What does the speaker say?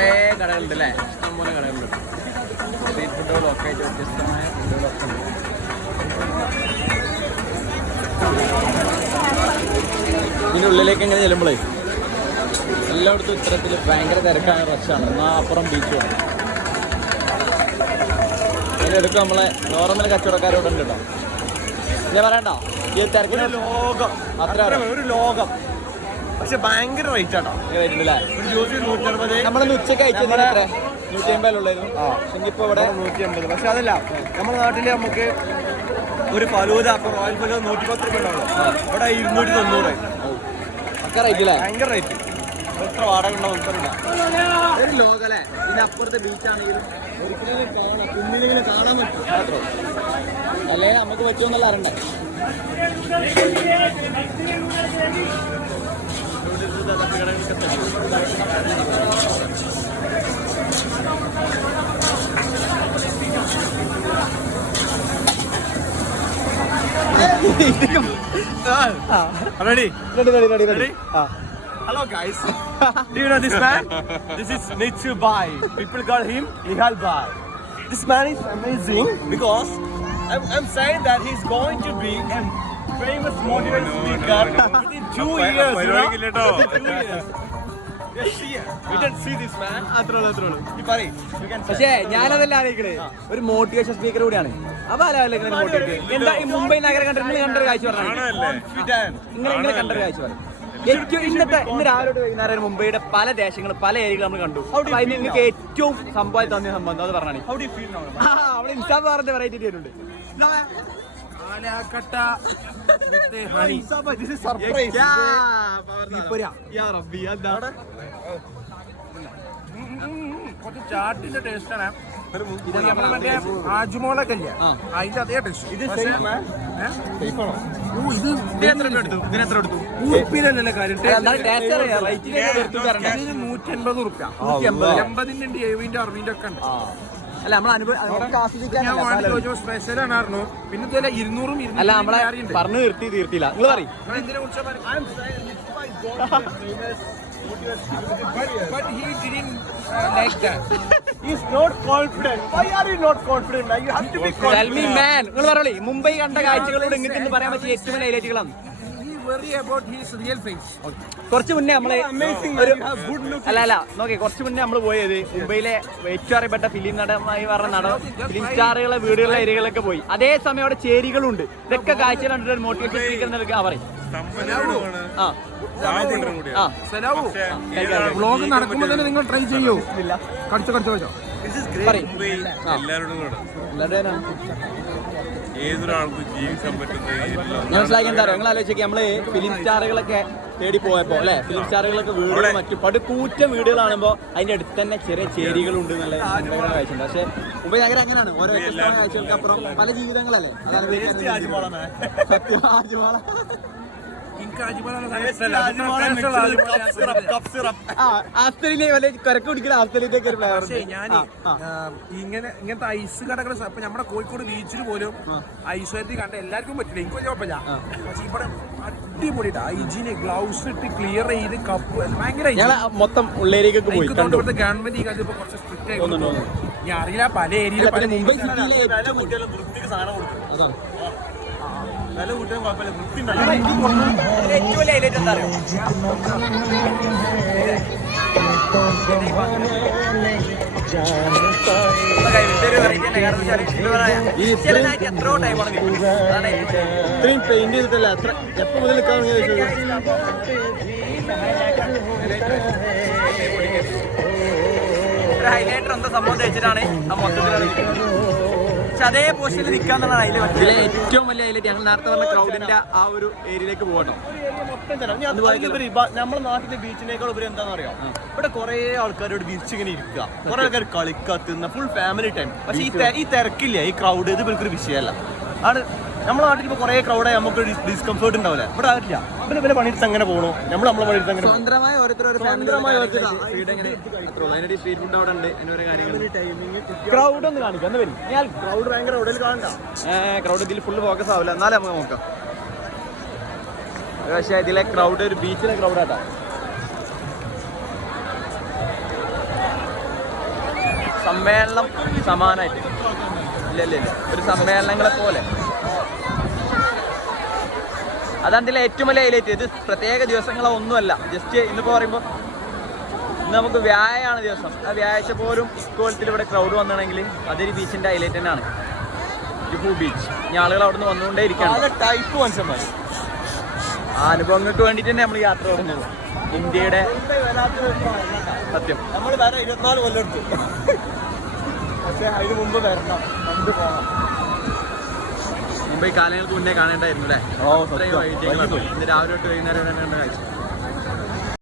കുറേ കടകളുണ്ട് അല്ലേ ഇഷ്ടംപോലെ കടകളുണ്ട്. സ്ട്രീറ്റ് ഫുഡുകളൊക്കെ ആയിട്ട് വ്യത്യസ്തമായ ഫുഡുകളൊക്കെ ഉണ്ട്. ഇതിന്റെ ഉള്ളിലേക്ക് എങ്ങനെ ചെല്ലുമ്പോഴേ എല്ലായിടത്തും ഇത്തരത്തിൽ ഭയങ്കര തിരക്കാണ് റഷാണ് എന്നാൽ അപ്പുറം ബീച്ച് വേണം അതിലെടുക്കും നമ്മളെ നോർമൽ കച്ചവടക്കാരോടുണ്ട് കേട്ടോ. ഞാൻ പറയണ്ട. ഈ തിരക്കിന് ലോകം. അത്ര ഒരു ലോകം. പക്ഷെ ഭയങ്കര റേറ്റ് ആട്ടോ. ഒരു ജ്യൂസ് നൂറ്ററുപത്. നമ്മളിന്ന് ഉച്ചയ്ക്ക് അയച്ചതിന് എത്ര? നൂറ്റി അമ്പതിലുള്ളായിരുന്നു ആ. എങ്കിപ്പോ ഇവിടെ നൂറ്റി അമ്പത് പക്ഷെ അതല്ല നമ്മുടെ നാട്ടിൽ നമുക്ക് ഒരു ഫലൂത അപ്പൊ റോയൽ ഫലൂത നൂറ്റി പത്ത് രൂപ ഉണ്ടാവുള്ളൂ ഇവിടെ ഇരുന്നൂറ്റി തൊണ്ണൂറ്. ഒക്കെ റേറ്റ് അല്ലേ ഭയങ്കര റേറ്റ് എത്ര വാടക ഉണ്ടാവും ഒരു ലോകം അല്ലേ? ഇതിന്റെ അപ്പുറത്തെ ബീച്ചാണെങ്കിലും ഒരിക്കലും കാണാം. കുഞ്ഞിനെങ്കിലും കാണാൻ പറ്റും. മാത്രം അല്ലെങ്കിൽ നമുക്ക് പറ്റുമെന്നല്ല അറിയണ്ടേ? ready? Ready, ready, ready, ready. Hello guys. Do you know this man? this is Nitsu Bai. People call him Nihal Bai. This man is amazing because I'm, I'm saying that he's going to be a famous motivational speaker. Within two years. You know? Within two years. Yes. We can see this man. അത്രേ ഉള്ളൂ അത്രേ ഉള്ളൂ. You പറയ്. You can say. പക്ഷേ ഞാനതല്ല ആലോചിക്കണേ. ഒരു motivation speaker കൂടിയാണ്. അപ്പൊ അല്ലെങ്കിൽ മോട്ടിവേറ്റ് എന്താ ഈ മുംബൈ നഗരം കണ്ടിട്ട് നിങ്ങൾ കണ്ടൊരു കാഴ്ച പറഞ്ഞു. നിങ്ങൾ നിങ്ങൾ കണ്ടൊരു കാഴ്ച പറഞ്ഞു. ഏറ്റവും ഇന്നത്തെ ഇന്ന് രാവിലെ വൈകുന്നേരം മുംബൈയുടെ പല ദേശങ്ങളും പല ഏരിയകളും നമ്മൾ കണ്ടു. അതിന് നിങ്ങൾക്ക് ഏറ്റവും സംഭവം തന്നെ സംഭവം അത് പറഞ്ഞാണ് ഇൻസ്റ്റാ പറഞ്ഞ വെറൈറ്റി feel now? അവിടെ ഹണി. surprise. കുറച്ച് ചാട്ടിന്റെ ടേസ്റ്റ് ആണ്. ഇത് നമ്മളെ മറ്റേ ആജുമോളൊക്കെ ഇല്ലേ. അതിന്റെ അതേ ടേസ്റ്റ് കാര്യം. റുപ്യ എൺപത് എൺപതിന്റെ ഉണ്ട് എഴുപതിന്റെ അറുപതിന്റെ ഒക്കെ ഉണ്ട്. അല്ല നമ്മൾ അനുഭവം പിന്നെ ഇതുപോലെ ഇരുന്നൂറും അല്ല നമ്മളെ പറഞ്ഞു നിർത്തി തീർത്തില്ല നിങ്ങൾ പറയും. but he didn't uh, like that. He's not confident. Why are you not confident? man? You have to be നിങ്ങൾ പറയണേ മുംബൈ കണ്ട കാഴ്ചകളോട് ഇങ്ങനെ പറയാൻ പറ്റിയ ഏറ്റവും ഹൈലൈറ്റുകളാണ് worry about his real face. കുറച്ച് മുന്നേ നമ്മൾ ഒരു അല്ല അല്ല നോക്കി കുറച്ച് മുന്നേ നമ്മൾ പോയത് മുംബൈയിലെ ഏറ്റവും അറിയപ്പെട്ട ഫിലിം നടമായി പറഞ്ഞ നടൻ ഫിലിം സ്റ്റാറുകളെ വീടുകളിലെ ഏരിയകളൊക്കെ പോയി. അതേ സമയം അവിടെ ചേരികളുണ്ട്. ഇതൊക്കെ കാഴ്ച കണ്ടിട്ട് ഒരു മോട്ടിവേഷൻ സ്പീക്കർ അവർ ആ പറയും. ആ. വ്ളോഗ് നടക്കുമ്പോൾ തന്നെ നിങ്ങൾ ട്രൈ ചെയ്യൂ. കടിച്ചോ കടിച്ചോ. പറയും. എല്ലാവരോടും ഏതൊരാൾക്കും ജീവിക്കാൻ പറ്റുന്ന മനസ്സിലാക്കി എന്താ നിങ്ങൾ ആലോചിക്കുക നമ്മൾ ഫിലിം സ്റ്റാറുകളൊക്കെ തേടി പോയപ്പോ അല്ലെ? ഫിലിം സ്റ്റാറുകളൊക്കെ വീടുകൾ മറ്റു പടുകൂറ്റ വീടുകൾ കാണുമ്പോൾ അതിന്റെ അടുത്ത് തന്നെ ചെറിയ ചേരികളുണ്ട് എന്നുള്ള സങ്കടകരമായ കാഴ്ചയുണ്ട് പക്ഷെ മുംബൈ നഗരം അങ്ങനെയാണ്. ഓരോ വ്യത്യസ്തമായ കാഴ്ചകൾക്ക് അപ്പുറം പല ജീവിതങ്ങളല്ലേ? അതാണ് ഇങ്ങനെ ഇങ്ങനത്തെ ഐസ് കടകൾ ഇപ്പൊ നമ്മുടെ കോഴിക്കോട് ബീച്ചിൽ പോലും ഐസ് വരത്തി കണ്ട എല്ലാവർക്കും പറ്റില്ല. എനിക്ക് വലിയ കുഴപ്പമില്ല പക്ഷെ ഇവിടെ അടിപൊളി ഹൈജീന് ഗ്ലൗസ് ഇട്ട് ക്ലിയർ ചെയ്ത് കപ്പ് ഭയങ്കര മൊത്തം ഉള്ളേരിക്കൊക്കെ പോയി ഇവിടുത്തെ ഗവൺമെന്റ് ഈ കാര്യത്തിൽ കുറച്ച് സ്ട്രിക്റ്റ് ആയി. ഞാൻ അറിയില്ല പല ഏരിയയിലും പല മുംബൈ രീതിയിലും സിറ്റിയിലെ വില ഏറ്റവും വൃത്തിക്ക് സാധനം കൊടുക്കും. ഏറ്റവും വലിയ ഹൈലൈറ്റ് എന്താ അറിയോ? ഈ ഇത്രയും- പെയിന്റ് ചെയ്തിട്ടല്ല? അത്ര എപ്പോ മുതൽ നിൽക്കാൻ ഹൈലൈറ്റർ എന്താ സംഭവം വെച്ചിട്ടാണ് ആ മൊത്തത്തിൽ പക്ഷെ അതേ പൊസിഷനിൽ നിൽക്കാന്നുള്ളതാണ് അതിൽ ഇതിലെ ഏറ്റവും വലിയ ഹൈലൈറ്റ് ഞങ്ങൾ നേരത്തെ പറഞ്ഞ ക്രൗഡിന്റെ ആ ഒരു ഏരിയയിലേക്ക് പോകണം. നമ്മുടെ നാട്ടിലെ ബീച്ചിനേക്കാൾ ഉപരി എന്താണെന്ന് അറിയാം ഇവിടെ കുറെ ആൾക്കാരോട് ബീച്ച് ഇങ്ങനെ ഇരിക്കുക. കുറെ ആൾക്കാർ കളിക്കുക തിന്ന ഫുൾ ഫാമിലി ടൈം പക്ഷെ ഈ ഈ തിരക്കില്ല. ഈ ക്രൗഡ് ഇത് ഇവർക്കൊരു വിഷയമല്ല. ആണ്. നമ്മുടെ നാട്ടിൽ ഇപ്പൊ കുറെ ക്രൗഡായി നമുക്ക് ഡിസ്കംഫേർട്ട് ഉണ്ടാവില്ല. ഇവിടെ ആരില്ല പിന്നെ പിന്നെ പണിയെടുത്ത് അങ്ങനെ പോകണു നമ്മൾ നമ്മളെ പണിയെടുത്ത് അങ്ങനെ കാര്യങ്ങൾ ക്രൗഡ് ഒന്ന് കാണിക്കാം. എന്ന് വരും? ഞാൻ ക്രൗഡ് ഭയങ്കര ഉടൽ കാണണ്ട. ക്രൗഡ് ഇതിൽ ഫുള്ള് ഫോക്കസ് ആവില്ല. എന്നാലും നമുക്ക് നോക്കാം. പക്ഷേ ഇതിലെ ക്രൗഡ് ഒരു ബീച്ചിലെ ക്രൗഡ് സമ്മേളനം സമാനായിട്ട്. ഇല്ല ഇല്ല ഇല്ല. ഒരു സമ്മേളനങ്ങളെ പോലെ. അതാണ് ഇതിലെ ഏറ്റവും വലിയ ഹൈലൈറ്റ് ഇത് പ്രത്യേക ദിവസങ്ങളോ ഒന്നുമല്ല ജസ്റ്റ് ഇന്നിപ്പോൾ പറയുമ്പോൾ ഇന്ന് നമുക്ക് വ്യാഴമാണ് ദിവസം. ആ വ്യാഴാഴ്ച പോലും ഇക്കോലത്തിൽ ഇവിടെ ക്രൗഡ് വന്നിട്ടുണ്ടെങ്കിൽ അതൊരു ബീച്ചിന്റെ ഹൈലൈറ്റ് തന്നെയാണ്. ജുഹു ബീച്ച് ഇനി ആളുകൾ അവിടെ നിന്ന് വന്നുകൊണ്ടേ ഇരിക്കുകയാണ്. ടൈപ്പ് മനുഷ്യന്മാർ ആ അനുഭവങ്ങൾക്ക് വേണ്ടിയിട്ട് തന്നെ നമ്മൾ യാത്ര തുടങ്ങുന്നത് ഇന്ത്യയുടെ സത്യം. നമ്മൾ വേറെ ഇരുപത്തിനാല് കൊല്ലം എടുത്തു. പക്ഷെ അതിന് മുമ്പ് വരണം. കണ്ടു പോകണം മുംബൈ കാലങ്ങൾക്ക് മുന്നേ കാണേണ്ടായിരുന്നു അല്ലേ? ഇന്ന് രാവിലെ തൊട്ട് വൈകുന്നേരം കഴിച്ചു കാഴ്ച.